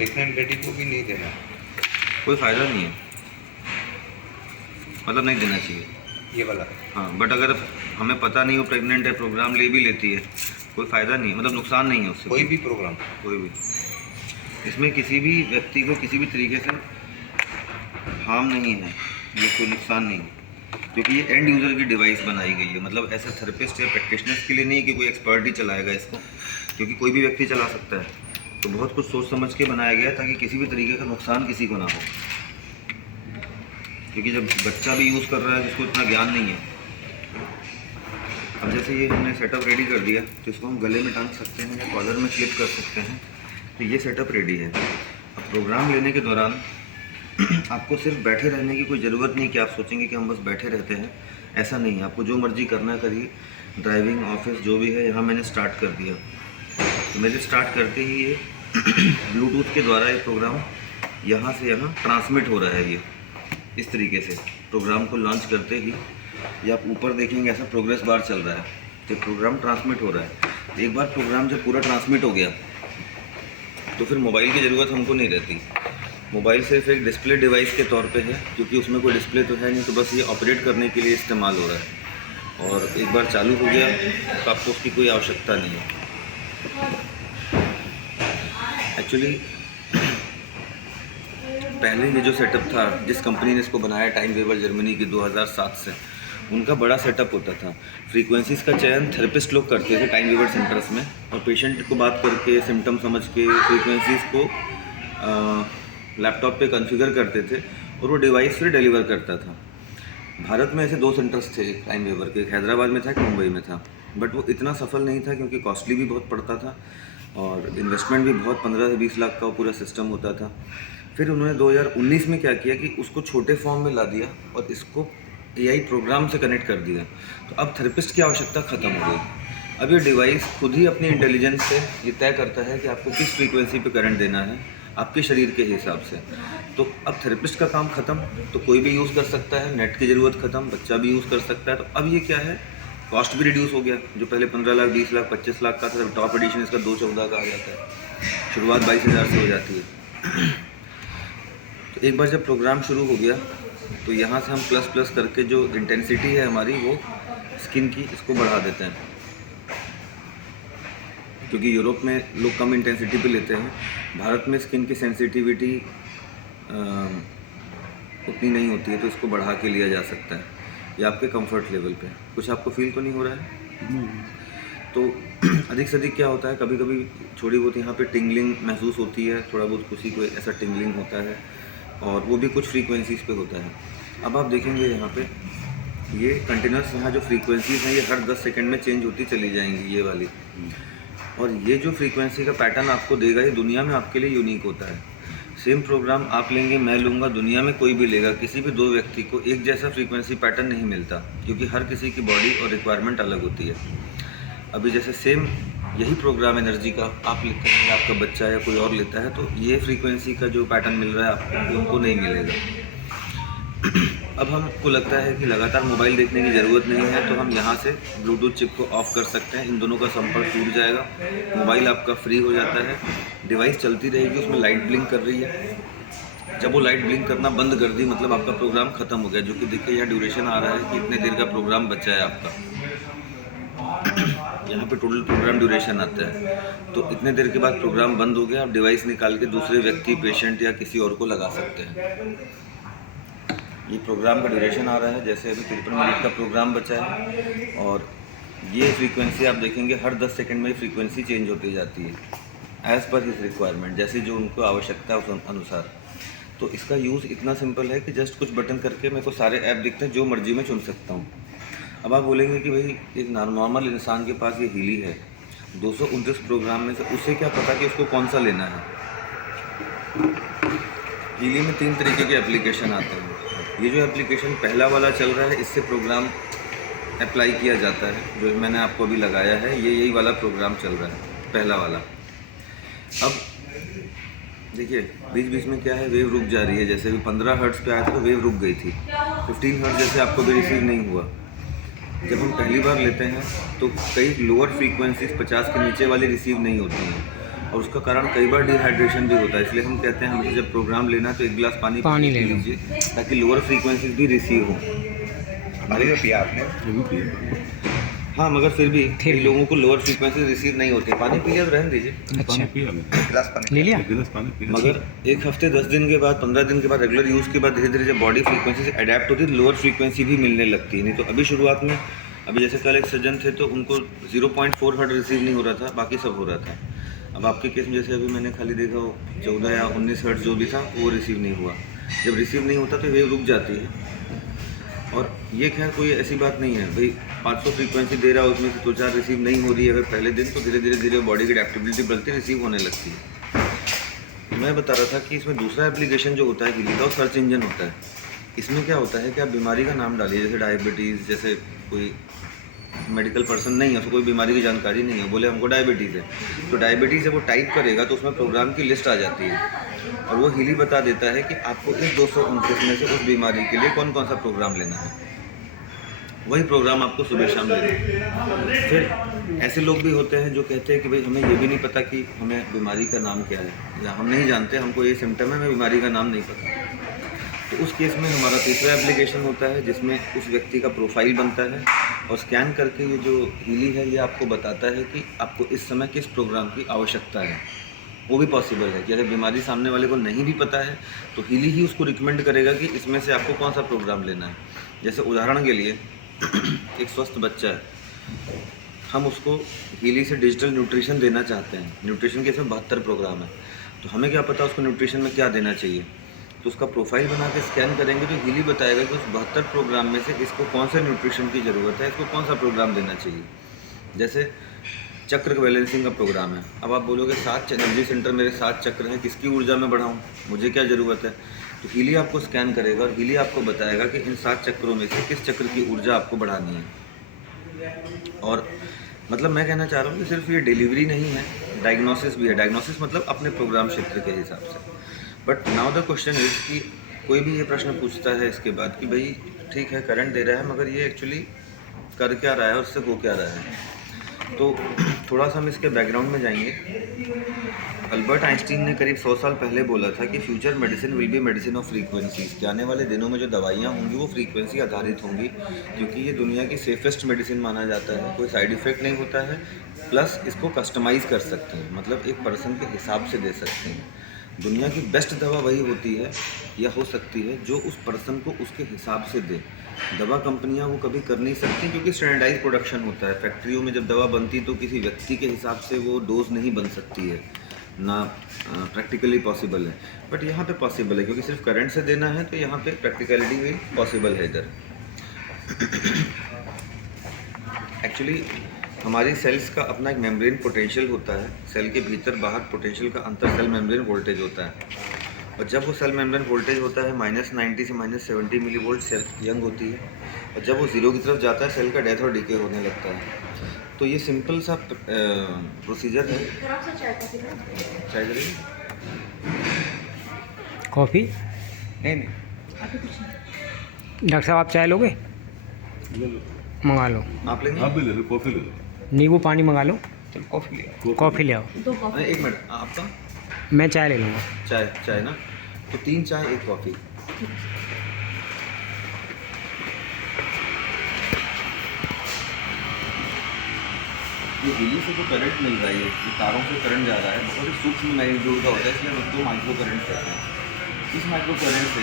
Pregnant lady को भी नहीं देना, कोई फ़ायदा नहीं है, मतलब नहीं देना चाहिए ये वाला। हाँ। बट अगर हमें पता नहीं वो प्रेग्नेंट है, प्रोग्राम ले भी लेती है, कोई फ़ायदा नहीं है, मतलब नुकसान नहीं है उससे कोई भी प्रोग्राम, कोई भी। इसमें किसी भी व्यक्ति को किसी भी तरीके से हार्म नहीं है, ये कोई नुकसान नहीं है, क्योंकि ये एंड यूज़र की डिवाइस बनाई गई है। मतलब ऐसा थेरेपिस्ट या प्रैक्टिशनर्स के लिए नहीं कि कोई एक्सपर्ट ही चलाएगा इसको, क्योंकि कोई भी व्यक्ति चला सकता है। तो बहुत कुछ सोच समझ के बनाया गया है ताकि किसी भी तरीके का नुकसान किसी को ना हो, क्योंकि जब बच्चा भी यूज़ कर रहा है जिसको इतना ज्ञान नहीं है। अब जैसे ये हमने सेटअप रेडी कर दिया, तो इसको हम गले में टांग सकते हैं या कॉलर में क्लिप कर सकते हैं, तो ये सेटअप रेडी है। अब प्रोग्राम लेने के दौरान आपको सिर्फ बैठे रहने की कोई ज़रूरत नहीं कि आप सोचेंगे कि हम बस बैठे रहते हैं, ऐसा नहीं है। आपको जो मर्ज़ी करना करिए, ड्राइविंग, ऑफिस, जो भी है। यहाँ मैंने स्टार्ट कर दिया, तो मेरे स्टार्ट करते ही ये ब्लूटूथ के द्वारा ये प्रोग्राम यहाँ से यहाँ ट्रांसमिट हो रहा है। ये इस तरीके से प्रोग्राम को लॉन्च करते ही ये आप ऊपर देखेंगे ऐसा प्रोग्रेस बार चल रहा है, तो प्रोग्राम ट्रांसमिट हो रहा है। एक बार प्रोग्राम जब पूरा ट्रांसमिट हो गया तो फिर मोबाइल की ज़रूरत हमको नहीं रहती। मोबाइल सिर्फ एक डिस्प्ले डिवाइस के तौर पे है, क्योंकि उसमें कोई डिस्प्ले तो है नहीं, तो बस ये ऑपरेट करने के लिए इस्तेमाल हो रहा है। और एक बार चालू हो गया तो आपको उसकी कोई आवश्यकता नहीं है। एक्चुअली पहले ये जो सेटअप था, जिस कंपनी ने इसको बनाया, टाइम वेवर जर्मनी की 2007 से, उनका बड़ा सेटअप होता था। फ्रीक्वेंसीज़ का चयन थेरेपिस्ट लोग करते थे टाइम वेवर सेंटर्स में, और पेशेंट को बात करके, सिम्टम समझ के फ्रीक्वेंसीज़ को लैपटॉप पे कॉन्फ़िगर करते थे और वो डिवाइस फिर डिलीवर करता था। भारत में ऐसे 2 सेंटर्स थे टाइम वेवर के, एक हैदराबाद में था, एक मुंबई में था। बट वो इतना सफल नहीं था क्योंकि कॉस्टली भी बहुत पड़ता था और इन्वेस्टमेंट भी बहुत, 15 से 20 लाख का वो पूरा सिस्टम होता था। फिर उन्होंने 2019 में क्या किया कि उसको छोटे फॉर्म में ला दिया और इसको AI प्रोग्राम से कनेक्ट कर दिया। तो अब थेरेपिस्ट की आवश्यकता ख़त्म हो गई। अब ये डिवाइस खुद ही अपनी इंटेलिजेंस से ये तय करता है कि आपको किस फ्रीक्वेंसी पे करंट देना है, आपके शरीर के हिसाब से। तो अब थेरेपिस्ट का काम ख़त्म, तो कोई भी यूज़ कर सकता है, नेट की ज़रूरत ख़त्म, बच्चा भी यूज़ कर सकता है। तो अब ये क्या है, कॉस्ट भी रिड्यूस हो गया। जो पहले 15 लाख, 20 लाख, 25 लाख का था, टॉप एडिशन इसका 214 का आ जाता है, शुरुआत 22,000 से हो जाती है। तो एक बार जब प्रोग्राम शुरू हो गया तो यहाँ से हम प्लस प्लस करके जो इंटेंसिटी है हमारी, वो स्किन की, इसको बढ़ा देते हैं, क्योंकि यूरोप में लोग कम इंटेंसिटी पे लेते हैं। भारत में स्किन की सेंसिटिविटी उतनी नहीं होती है, तो इसको बढ़ा के लिया जा सकता है। ये आपके कंफर्ट लेवल पे। कुछ आपको फील तो नहीं हो रहा है? तो अधिक से अधिक क्या होता है, कभी कभी थोड़ी बहुत यहाँ पे टिंगलिंग महसूस होती है, थोड़ा बहुत किसी को ऐसा टिंगलिंग होता है, और वो भी कुछ फ्रीक्वेंसीज़ पे होता है। अब आप देखेंगे यहाँ पे ये कंटिन्यूस, यहाँ जो फ्रीक्वेंसीज़ हैं ये हर 10 सेकंड में चेंज होती चली जाएंगी, ये वाली। और ये जो फ्रीक्वेंसी का पैटर्न आपको देगा, ये दुनिया में आपके लिए यूनिक होता है। सेम प्रोग्राम आप लेंगे, मैं लूँगा, दुनिया में कोई भी लेगा, किसी भी 2 व्यक्ति को एक जैसा फ्रीक्वेंसी पैटर्न नहीं मिलता, क्योंकि हर किसी की बॉडी और रिक्वायरमेंट अलग होती है। अभी जैसे सेम यही प्रोग्राम एनर्जी का आप लेते हैं, आपका बच्चा या कोई और लेता है, तो ये फ्रीक्वेंसी का जो पैटर्न मिल रहा है आपको, उनको नहीं मिलेगा। अब हमको लगता है कि लगातार मोबाइल देखने की ज़रूरत नहीं है, तो हम यहाँ से ब्लूटूथ चिप को ऑफ़ कर सकते हैं। इन दोनों का संपर्क टूट जाएगा, मोबाइल आपका फ्री हो जाता है, डिवाइस चलती रहेगी, उसमें लाइट ब्लिंक कर रही है। जब वो लाइट ब्लिंक करना बंद कर दी, मतलब आपका प्रोग्राम ख़त्म हो गया। जो कि देखिए यहाँ ड्यूरेशन आ रहा है कि इतने देर का प्रोग्राम बचा है आपका। यहाँ पे टोटल प्रोग्राम ड्यूरेशन आता है, तो इतने देर के बाद प्रोग्राम बंद हो गया। आप डिवाइस निकाल के दूसरे व्यक्ति, पेशेंट या किसी और को लगा सकते हैं। ये प्रोग्राम का ड्यूरेशन आ रहा है, जैसे अभी 53 मिनट का प्रोग्राम बचा है, और ये फ्रीक्वेंसी आप देखेंगे हर 10 सेकंड में फ्रीक्वेंसी चेंज होती जाती है, एज़ पर हिज रिक्वायरमेंट, जैसे जो उनको आवश्यकता है उस अनुसार। तो इसका यूज़ इतना सिंपल है कि जस्ट कुछ बटन करके मेरे को सारे ऐप दिखते हैं, जो मर्जी में चुन सकता हूँ। अब आप बोलेंगे कि भाई एक नॉर्मल इंसान के पास ये हीली है, 229 प्रोग्राम में से उसे क्या पता कि उसको कौन सा लेना है। हीली में 3 तरीके के एप्लीकेशन आते हैं। ये जो एप्लीकेशन पहला वाला चल रहा है, इससे प्रोग्राम अप्लाई किया जाता है, जो मैंने आपको अभी लगाया है, ये यही वाला प्रोग्राम चल रहा है, पहला वाला। अब देखिए बीच बीच में क्या है, वेव रुक जा रही है। जैसे अभी 15 हर्ट्ज़ पे आया था तो वेव रुक गई थी। 15 हर्ट्ज़ जैसे आपको भी रिसीव नहीं हुआ। जब हम पहली बार लेते हैं तो कई लोअर फ्रीक्वेंसीज 50 के नीचे वाली रिसीव नहीं होती हैं, और उसका कारण कई बार डिहाइड्रेशन भी होता है। इसलिए हम कहते हैं हमेशा जब प्रोग्राम लेना है तो 1 गिलास पानी ले लो। लीजिए ताकि लोअर फ्रीक्वेंसीज भी रिसीव हो। पानी तो पिया आपने? हाँ, मगर फिर भी कई लोगों को लोअर फ्रीक्वेंसी रिसीव नहीं होती। पानी पिया तो रहने दीजिए, अच्छा गिलास पानी ले लिया। मगर 1 हफ्ते 10 दिन के बाद 15 दिन के बाद रेगुलर यूज़ के बाद धीरे धीरे जब बॉडी फ्रीक्वेंसी से अडेप्ट होती है लोअर फ्रीक्वेंसी भी मिलने लगती है। नहीं तो अभी शुरुआत में, अभी जैसे कल एक सज्जन थे तो उनको 0.4 हर्ट्ज रिसीव नहीं हो रहा था, बाकी सब हो रहा था। अब आपके केस में जैसे अभी मैंने खाली देखा 14 या 19 हर्ट्ज जो भी था वो रिसीव नहीं हुआ। जब रिसीव नहीं होता तो वेव रुक जाती है। और ये खैर कोई ऐसी बात नहीं है भाई, 500 फ्रीक्वेंसी दे रहा है उसमें से 2-4 रिसीव नहीं हो रही है अगर पहले दिन, तो धीरे धीरे बॉडी की एडेप्टेबिलिटी बढ़ती रिसीव होने लगती है। मैं बता रहा था कि इसमें दूसरा एप्लीकेशन जो होता है हीली का, वो सर्च इंजन होता है। इसमें क्या होता है कि आप बीमारी का नाम डालिए, जैसे डायबिटीज़, जैसे कोई मेडिकल पर्सन नहीं है, उसको कोई बीमारी की जानकारी नहीं है, बोले हमको डायबिटीज़ है, तो डायबिटीज़ जब वो टाइप करेगा तो उसमें प्रोग्राम की लिस्ट आ जाती है और वो हीली बता देता है कि आपको इस 229 में से उस बीमारी के लिए कौन कौन सा प्रोग्राम लेना है। वही प्रोग्राम आपको सुबह शाम लेना है। फिर ऐसे लोग भी होते हैं जो कहते हैं कि भाई हमें ये भी नहीं पता कि हमें बीमारी का नाम क्या है, या हम नहीं जानते, हमको ये सिम्टम है, हमें बीमारी का नाम नहीं पता। तो उस केस में हमारा तीसरा एप्लीकेशन होता है जिसमें उस व्यक्ति का प्रोफाइल बनता है और स्कैन करके ये जो हीली है ये आपको बताता है कि आपको इस समय किस प्रोग्राम की आवश्यकता है। वो भी पॉसिबल है कि अगर बीमारी सामने वाले को नहीं भी पता है तो हीली ही उसको रिकमेंड करेगा कि इसमें से आपको कौन सा प्रोग्राम लेना है। जैसे उदाहरण के लिए एक स्वस्थ बच्चा है, हम उसको हीली से डिजिटल न्यूट्रिशन देना चाहते हैं। न्यूट्रिशन के इसमें 72 प्रोग्राम है, तो हमें क्या पता उसको न्यूट्रिशन में क्या देना चाहिए। तो उसका प्रोफाइल बना के स्कैन करेंगे तो हीली बताएगा कि उस 72 प्रोग्राम में से इसको कौन से न्यूट्रिशन की ज़रूरत है, इसको कौन सा प्रोग्राम देना चाहिए। जैसे चक्र बैलेंसिंग का प्रोग्राम है, अब आप बोलोगे 7 एनर्जी सेंटर मेरे 7 चक्र हैं, किसकी ऊर्जा में बढ़ाऊँ, मुझे क्या ज़रूरत है। तो हीली आपको स्कैन करेगा और हीली आपको बताएगा कि इन 7 चक्रों में से किस चक्र की ऊर्जा आपको बढ़ानी है। और मतलब मैं कहना चाह रहा हूँ कि सिर्फ ये डिलीवरी नहीं है, डायग्नोसिस भी है। डायग्नोसिस मतलब अपने प्रोग्राम क्षेत्र के हिसाब से। But now the question is कि कोई भी ये प्रश्न पूछता है इसके बाद कि भाई ठीक है करंट दे रहा है मगर ये एक्चुअली कर क्या रहा है और उससे हो क्या रहा है। तो थोड़ा सा हम इसके बैकग्राउंड में जाएंगे। अल्बर्ट आइंस्टीन ने करीब 100 साल पहले बोला था कि future medicine will be medicine of frequencies, कि आने वाले दिनों में जो दवाइयाँ होंगी वो फ्रीक्वेंसी आधारित होंगी, क्योंकि ये दुनिया की सेफेस्ट मेडिसिन माना जाता है। कोई साइड इफ़ेक्ट नहीं होता है, प्लस इसको कस्टमाइज़ कर सकते हैं, मतलब एक पर्सन के हिसाब से दे सकते हैं। दुनिया की बेस्ट दवा वही होती है या हो सकती है जो उस पर्सन को उसके हिसाब से दे। दवा कंपनियां वो कभी कर नहीं सकती क्योंकि स्टैंडर्डाइज प्रोडक्शन होता है। फैक्ट्रियों में जब दवा बनती तो किसी व्यक्ति के हिसाब से वो डोज नहीं बन सकती है, ना प्रैक्टिकली पॉसिबल है। बट यहाँ पे पॉसिबल है क्योंकि सिर्फ करंट से देना है, तो यहाँ पे प्रैक्टिकलिटी भी पॉसिबल है इधर। एक्चुअली हमारी सेल्स का अपना एक मेम्ब्रेन पोटेंशियल होता है। सेल के भीतर बाहर पोटेंशियल का अंतर सेल मेम्ब्रेन वोल्टेज होता है, और जब वो सेल मेम्ब्रेन वोल्टेज होता है -90 से -70 मिलीवोल्ट, सेल यंग होती है, और जब वो जीरो की तरफ जाता है सेल का डेथ और डीके होने लगता है। तो ये सिंपल सा प्रोसीजर है। चाय करेंगे? कॉफ़ी? नहीं। डॉक्टर साहब आप चाय लोगे? मंगा लो। आप लेंगे? आप भी ले लो, कॉफ़ी ले लो। नींबू पानी मंगा लो। चलो कॉफ़ी ले। कॉफ़ी ले आओ। एक मिनट, आपका? मैं चाय ले लूँगा। चाय ना, तो 3 चाय 1 कॉफ़ी। ये हीली से जो करंट मिल रहा है, ये तारों से करंट जा रहा है, बहुत ही सूक्ष्म मैग्नीट्यूड का होता है, इसलिए हम उसको माइक्रो करंट कहते हैं। इस माइक्रो करंट से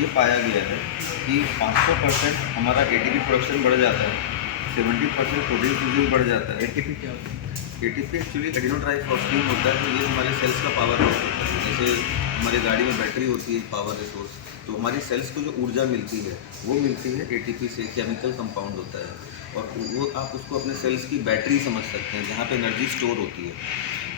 ये पाया गया है कि 500% हमारा एटीपी प्रोडक्शन बढ़ जाता है, 70% प्रोटीन सिंथेसिस बढ़ जाता है। एटीपी क्या होता है? एटीपी एक्चुअली एडिनोट्राइफॉस्फेट होता है, तो ये हमारे सेल्स का पावर लॉस होता है। जैसे हमारी गाड़ी में बैटरी होती है पावर रिसोर्स, तो हमारी सेल्स को जो ऊर्जा मिलती है वो मिलती है एटीपी से। केमिकल कंपाउंड होता है, और वो आप उसको अपने सेल्स की बैटरी समझ सकते हैं जहाँ पे एनर्जी स्टोर होती है,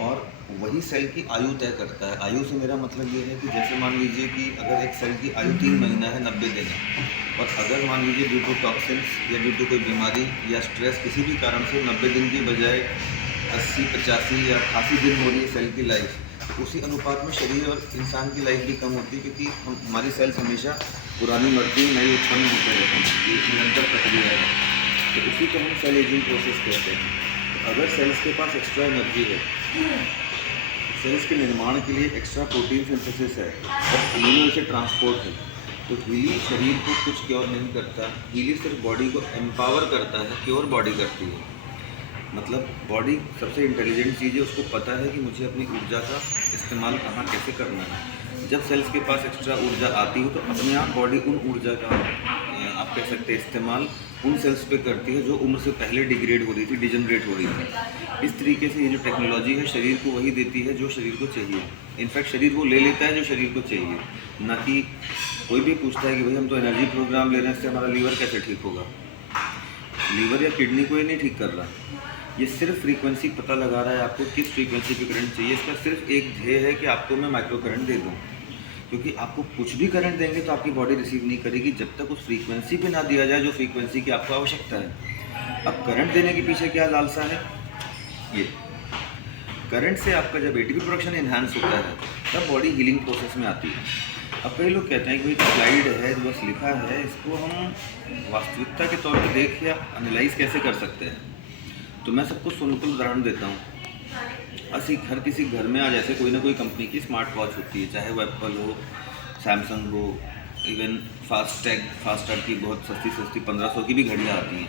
और वही सेल की आयु तय करता है। आयु से मेरा मतलब ये है कि जैसे मान लीजिए कि अगर एक सेल की आयु 3 महीना है 90 दिन है, और अगर मान लीजिए ड्यू टू टॉक्सिन्स या ड्यू टू कोई बीमारी या स्ट्रेस किसी भी कारण से 90 दिन की बजाय 80, 85 या 88 दिन हो रही है सेल की लाइफ, उसी अनुपात में शरीर और इंसान की लाइफ भी कम होती है, क्योंकि हमारी सेल्स हमेशा पुरानी मरती नई उत्पन्न होते रहते हैं, ये निरंतर प्रक्रिया है। तो उसी को हम सेल एजिंग प्रोसेस कहते हैं। तो अगर सेल्स के पास एक्स्ट्रा एनर्जी है सेल्स के निर्माण के लिए एक्स्ट्रा प्रोटीन सिंथेसिस है और अमीनो एसिड ट्रांसपोर्ट है। तो हीली शरीर को कुछ क्योर नहीं करता, हीली सिर्फ बॉडी को एम्पावर करता है, क्योर बॉडी करती है। मतलब बॉडी सबसे इंटेलिजेंट चीज़ है, उसको पता है कि मुझे अपनी ऊर्जा का इस्तेमाल कहाँ कैसे करना है। जब सेल्स के पास एक्स्ट्रा ऊर्जा आती है तो अपने आप बॉडी उन ऊर्जा का आप कह सकते हैं इस्तेमाल उन सेल्स पे करती है जो उम्र से पहले डिग्रेड हो रही थी, डिजनरेट हो रही थी। इस तरीके से ये जो टेक्नोलॉजी है शरीर को वही देती है जो शरीर को चाहिए। इनफैक्ट शरीर वो ले लेता है जो शरीर को चाहिए, ना कि कोई भी पूछता है कि भाई हम तो एनर्जी प्रोग्राम ले रहे हैं, इससे हमारा लीवर कैसे ठीक होगा। लीवर या किडनी को ये नहीं ठीक कर रहा, ये सिर्फ फ्रीक्वेंसी पता लगा रहा है आपको किस फ्रीक्वेंसी पे करंट चाहिए। इसका सिर्फ एक ध्येय है कि आपको मैं माइक्रो करंट दे दूँ, क्योंकि आपको कुछ भी करंट देंगे तो आपकी बॉडी रिसीव नहीं करेगी जब तक उस फ्रीक्वेंसी पे ना दिया जाए जो फ्रीक्वेंसी की आपको आवश्यकता है। अब करंट देने के पीछे क्या लालसा है, ये करंट से आपका जब एटीपी प्रोडक्शन इन्हांस होता है तब बॉडी हीलिंग प्रोसेस में आती है। अब कई लोग कहते हैं कि भाई स्लाइड है जो बस लिखा है, इसको हम वास्तविकता के तौर पर देख या एनालाइज कैसे कर सकते हैं। तो मैं सबको सिंपल उदाहरण देता हूँ। हर किसी घर में आज ऐसे कोई ना कोई कंपनी की स्मार्ट वॉच होती है, चाहे वो एप्पल हो, सैमसंग हो, इवन फास्टैग की बहुत सस्ती 1500 की भी घड़ियाँ आती हैं।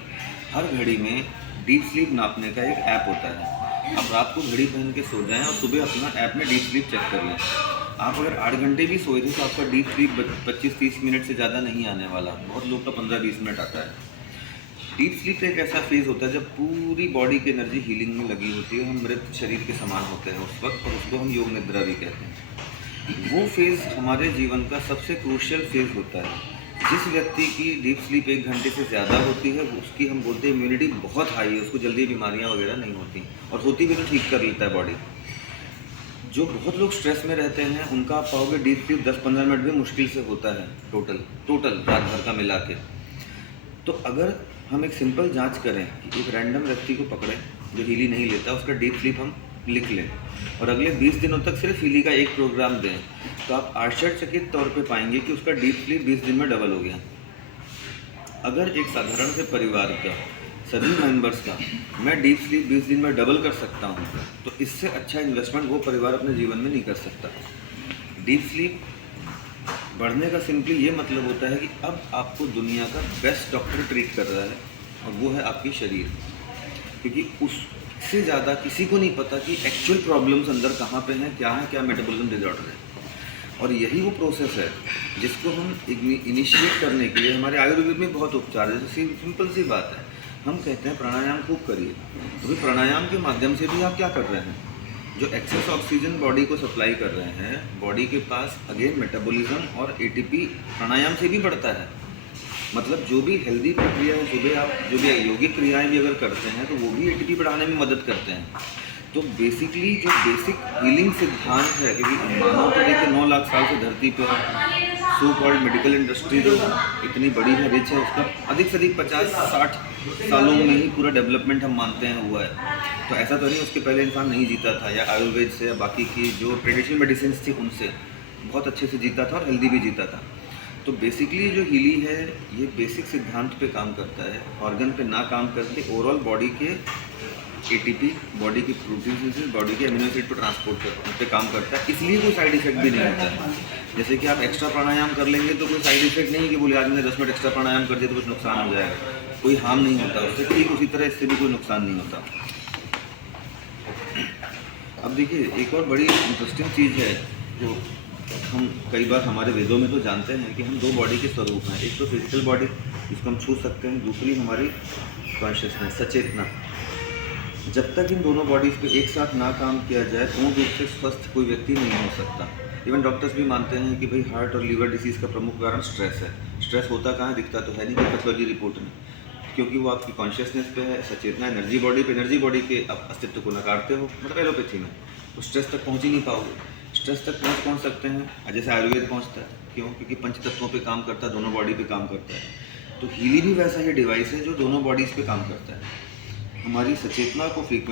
हर घड़ी में डीप स्लीप नापने का एक ऐप होता है। आप रात को घड़ी पहन के सो जाएं और सुबह अपना ऐप में डीप स्लीप चेक कर लें। आप अगर 8 घंटे भी सोए थे तो आपका डीप स्लीप 25-30 मिनट से ज़्यादा नहीं आने वाला, बहुत लोग का 15-20 मिनट आता है। डीप स्लीप एक ऐसा फेज़ होता है जब पूरी बॉडी की एनर्जी हीलिंग में लगी होती है, हम मृत शरीर के समान होते हैं उस वक्त, और उसको हम योग निद्रा भी कहते हैं। वो फेज़ हमारे जीवन का सबसे क्रूशियल फेज़ होता है। जिस व्यक्ति की डीप स्लीप 1 घंटे से ज़्यादा होती है उसकी हम बोलते हैं इम्यूनिटी बहुत हाई है, उसको जल्दी बीमारियाँ वगैरह नहीं होती, और होती भी तो ठीक कर लेता है बॉडी। जो बहुत लोग स्ट्रेस में रहते हैं उनका आप पाओगे डीप स्लीप 10-15 मिनट भी मुश्किल से होता है टोटल रात भर का मिला के। तो अगर हम एक सिंपल जांच करें कि एक रैंडम व्यक्ति को पकड़ें जो हीली नहीं लेता, उसका डीप स्लीप हम लिख लें और अगले 20 दिनों तक सिर्फ हीली का एक प्रोग्राम दें, तो आप आश्चर्यचकित तौर पे पाएंगे कि उसका डीप स्लीप 20 दिन में डबल हो गया। अगर एक साधारण से परिवार का सभी मेंबर्स का मैं डीप स्लीप 20 दिन में डबल कर सकता हूँ, तो इससे अच्छा इन्वेस्टमेंट वो परिवार अपने जीवन में नहीं कर सकता। डीप स्लीप बढ़ने का सिंपली ये मतलब होता है कि अब आपको दुनिया का बेस्ट डॉक्टर ट्रीट कर रहा है, और वो है आपकी शरीर। क्योंकि उससे ज़्यादा किसी को नहीं पता कि एक्चुअल प्रॉब्लम्स अंदर कहाँ पे हैं, क्या मेटाबॉलिज्म डिसऑर्डर है। और यही वो प्रोसेस है जिसको हम इनिशिएट करने के लिए हमारे आयुर्वेद में बहुत उपचार है। जैसे सिंपल सी बात है, हम कहते हैं प्राणायाम खूब करिए, तो भाई प्राणायाम के माध्यम से भी आप क्या कर रहे हैं, जो एक्सेस ऑक्सीजन बॉडी को सप्लाई कर रहे हैं, बॉडी के पास अगेन मेटाबॉलिज्म और एटीपी प्राणायाम से भी बढ़ता है। मतलब जो भी हेल्दी प्रक्रिया है, सुबह आप जो भी यौगिक क्रियाएं भी अगर करते हैं तो वो भी एटीपी बढ़ाने में मदद करते हैं। तो बेसिकली जो बेसिक हीलिंग सिद्धांत है, क्योंकि मानव तो देखिए 9 लाख साल से धरती पर सो कॉल्ड मेडिकल इंडस्ट्री जो इतनी बड़ी है, रिच है, उसका अधिक से अधिक 50-60 सालों में ही पूरा डेवलपमेंट हम मानते हैं हुआ है। तो ऐसा तो नहीं उसके पहले इंसान नहीं जीता था, या आयुर्वेद से या बाकी की जो ट्रेडिशनल मेडिसिन थी उनसे बहुत अच्छे से जीता था और हेल्दी भी जीता था। तो बेसिकली जो हीली है ये बेसिक सिद्धांत पे काम करता है, ऑर्गन पे ना काम करके ओवरऑल बॉडी के एटीपी, बॉडी की प्रोटीन सिंथेसिस, बॉडी के अमीनो एसिड पे ट्रांसपोर्ट पे काम करता है। इसलिए कोई साइड इफेक्ट भी नहीं होता है। जैसे कि आप एक्स्ट्रा प्राणायाम कर लेंगे तो कोई साइड इफेक्ट नहीं है कि बोले आज मैंने 10 मिनट एक्स्ट्रा प्राणायाम कर दिया तो कुछ नुकसान हो जाएगा, कोई हार्म नहीं होता उससे। ठीक उसी तरह इससे भी कोई नुकसान नहीं होता। अब देखिए एक और बड़ी इंटरेस्टिंग चीज़ है जो हम कई बार हमारे वेदों में तो जानते हैं कि हम 2 बॉडी के स्वरूप हैं। एक तो फिजिकल बॉडी जिसको हम छू सकते हैं, दूसरी हमारी कॉन्शियसनेस, सचेतना। जब तक इन दोनों बॉडीज़ पे एक साथ ना काम किया जाए पूर्ण रूप से स्वस्थ कोई व्यक्ति नहीं हो सकता। इवन डॉक्टर्स भी मानते हैं कि भाई हार्ट और लीवर डिसीज़ का प्रमुख कारण स्ट्रेस है। स्ट्रेस होता कहाँ, दिखता तो है नहीं पैथोलॉजी रिपोर्ट में, क्योंकि वो आपकी कॉन्शियसनेस पे है, सचेतना एनर्जी बॉडी के अस्तित्व को नकारते हो, मतलब एलोपैथी में तो स्ट्रेस तक पहुँच ही नहीं पाओगे। स्ट्रेस तक पहुँच सकते हैं जैसे आयुर्वेद पहुँचता है, क्यों? क्योंकि 5 तत्वों पे काम करता है, दोनों बॉडी पे काम करता है। तो हीली भी वैसा ही डिवाइस है जो दोनों बॉडीज़ पे काम करता है। हमारी सचेतना को फ्रीक्वेंसी